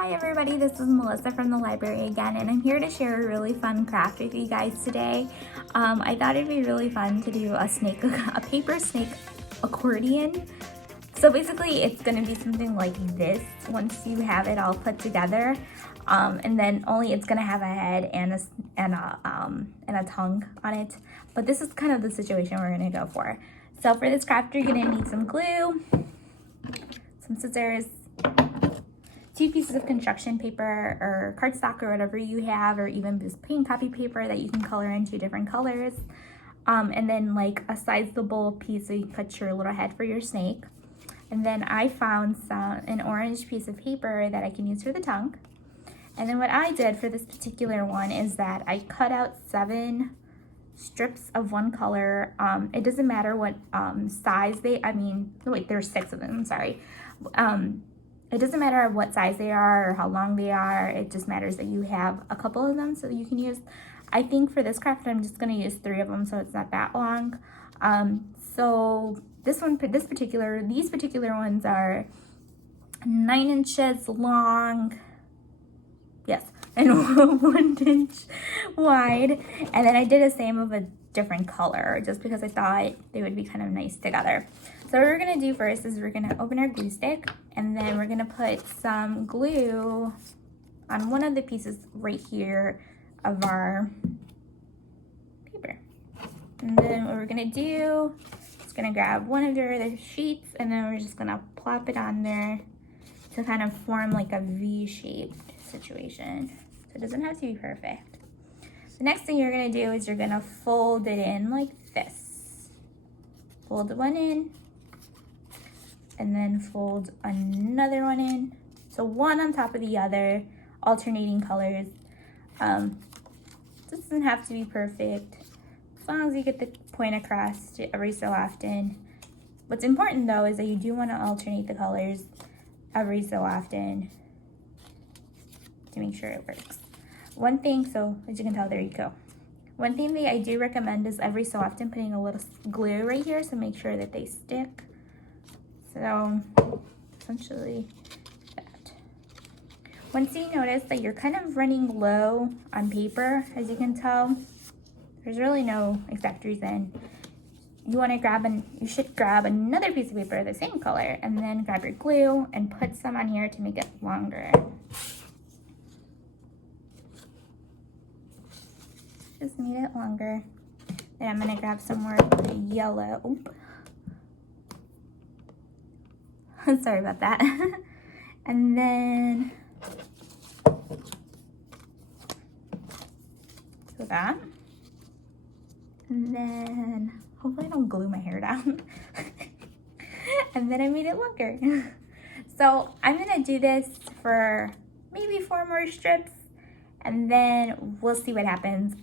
Hi everybody, this is Melissa from the library again, and I'm here to share a really fun craft with you guys today. I thought it'd be really fun to do a paper snake accordion. So basically it's going to be something like this once you have it all put together, and then only it's going to have a head and a tongue on it. But this is kind of the situation we're going to go for. So for this craft you're going to need some glue, some scissors, 2 pieces of construction paper or cardstock or whatever you have, or even this paint copy paper that you can color into different colors, and then like a sizable piece so you can cut your little head for your snake. And then I found an orange piece of paper that I can use for the tongue. And then what I did for this particular one is that I cut out 7 strips of one color. It doesn't matter what size there's 6 of them, sorry. It doesn't matter what size they are or how long they are. It just matters that you have a couple of them so you can use. I think for this craft I'm just going to use 3 of them so it's not that long. So these particular ones are 9 inches long, yes, and 1 inch wide. And then I did the same of a different color just because I thought they would be kind of nice together. So what we're going to do first is we're going to open our glue stick, and then we're going to put some glue on one of the pieces right here of our paper. And then what we're going to do is going to grab one of your other sheets, and then we're just going to plop it on there to kind of form like a V-shaped situation. So it doesn't have to be perfect. The next thing you're going to do is you're going to fold it in like this. Fold one in, and then fold another one in. So one on top of the other, alternating colors. This doesn't have to be perfect, as long as you get the point across every so often. What's important though is that you do want to alternate the colors every so often to make sure it works. One thing, so as you can tell, there you go. One thing that I do recommend is every so often putting a little glue right here, so make sure that they stick. So essentially that. Once you notice that you're kind of running low on paper, as you can tell, there's really no exact reason. You should grab another piece of paper of the same color, and then grab your glue and put some on here to make it longer. Just made it longer. Then I'm gonna grab some more yellow. Oop. Sorry about that. And then so that. And then hopefully I don't glue my hair down. And then I made it longer. So I'm gonna do this for maybe 4 more strips, and then we'll see what happens.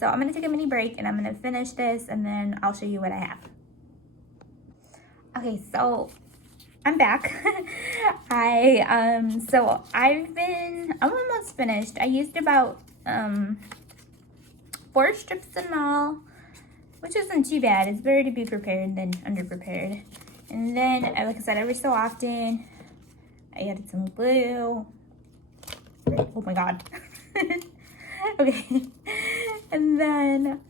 So I'm gonna take a mini break and I'm gonna finish this, and then I'll show you what I have. Okay, so I'm back. I'm almost finished. I used about 4 strips in all, which isn't too bad. It's better to be prepared than underprepared. And then, like I said, every so often I added some glue. Oh my god. Okay. And then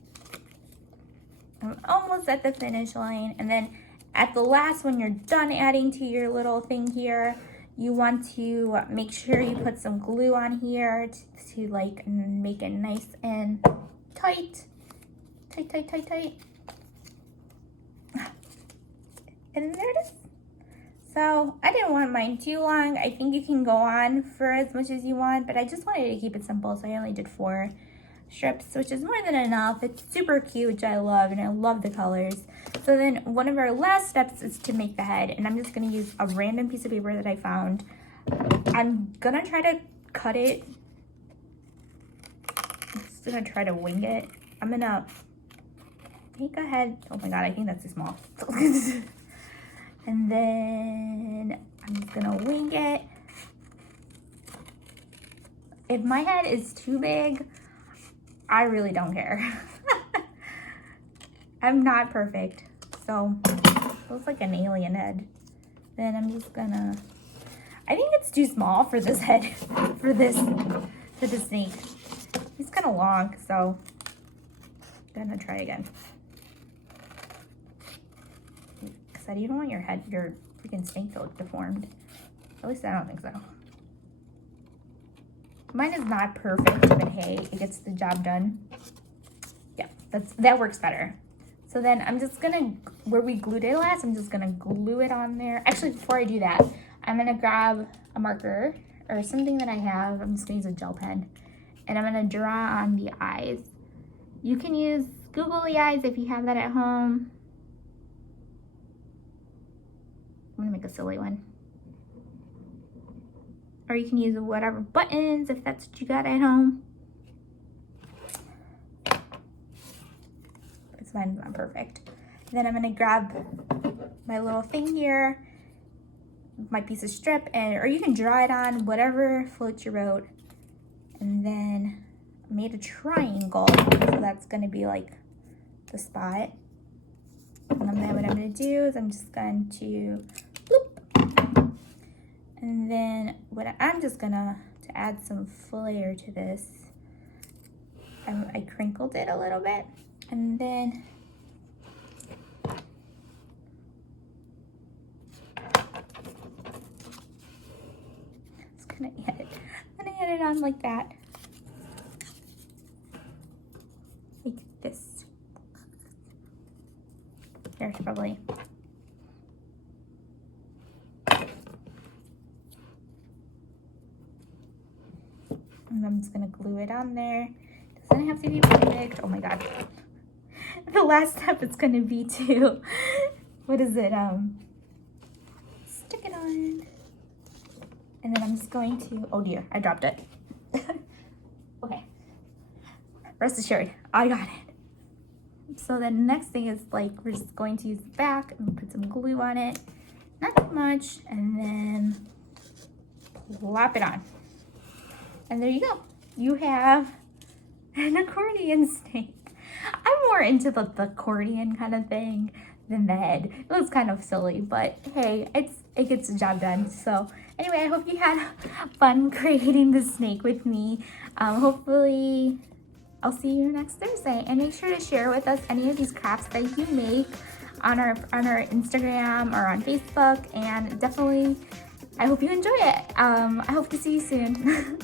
I'm almost at the finish line, and then at the last, when you're done adding to your little thing here, you want to make sure you put some glue on here to like make it nice and tight. And there it is. So I didn't want mine too long. I think you can go on for as much as you want, but I just wanted to keep it simple, so I only did 4 strips, which is more than enough. It's super cute, which I love, and I love the colors. So then one of our last steps is to make the head, and I'm just going to use a random piece of paper that I found. I'm going to try to cut it. I'm just going to try to wing it. I'm going to make a head. Oh my god, I think that's too small. And then I'm just going to wing it. If my head is too big, I really don't care. I'm not perfect, so it looks like an alien head. Then I'm just gonna I think it's too small for this head, for the snake. It's kind of long, so I'm gonna try again. Because you don't want your freaking snake to look deformed. At least I don't think so. Mine is not perfect, but hey, it gets the job done. Yeah, that works better. So then I'm just gonna, where we glued it last, I'm just gonna glue it on there. Actually, before I do that, I'm gonna grab a marker or something that I have. I'm just gonna use a gel pen, and I'm gonna draw on the eyes. You can use googly eyes if you have that at home. I'm gonna make a silly one. Or you can use whatever buttons if that's what you got at home. It's mine's not perfect. And then I'm gonna grab my little thing here, my piece of strip, or you can draw it on whatever floats your boat. And then I made a triangle, so that's gonna be like the spot. And then what I'm gonna do is I'm just going to bloop. And then what I'm just gonna, to add some flair to this, I crinkled it a little bit, and then just gonna add it. I'm gonna add it on like that, like this. There's probably. And I'm just gonna glue it on there. Doesn't have to be perfect. Oh my god. The last step is gonna be to, what is it? Stick it on. And then I'm just going to, oh dear, I dropped it. Okay. Rest assured, I got it. So then the next thing is like, we're just going to use the back and put some glue on it. Not too much, and then plop it on. And there you go. You have an accordion snake. I'm more into the accordion kind of thing than the head. It was kind of silly, but hey, it gets the job done. So anyway, I hope you had fun creating the snake with me. Hopefully I'll see you next Thursday, and make sure to share with us any of these crafts that you make on our Instagram or on Facebook, and definitely I hope you enjoy it. I hope to see you soon.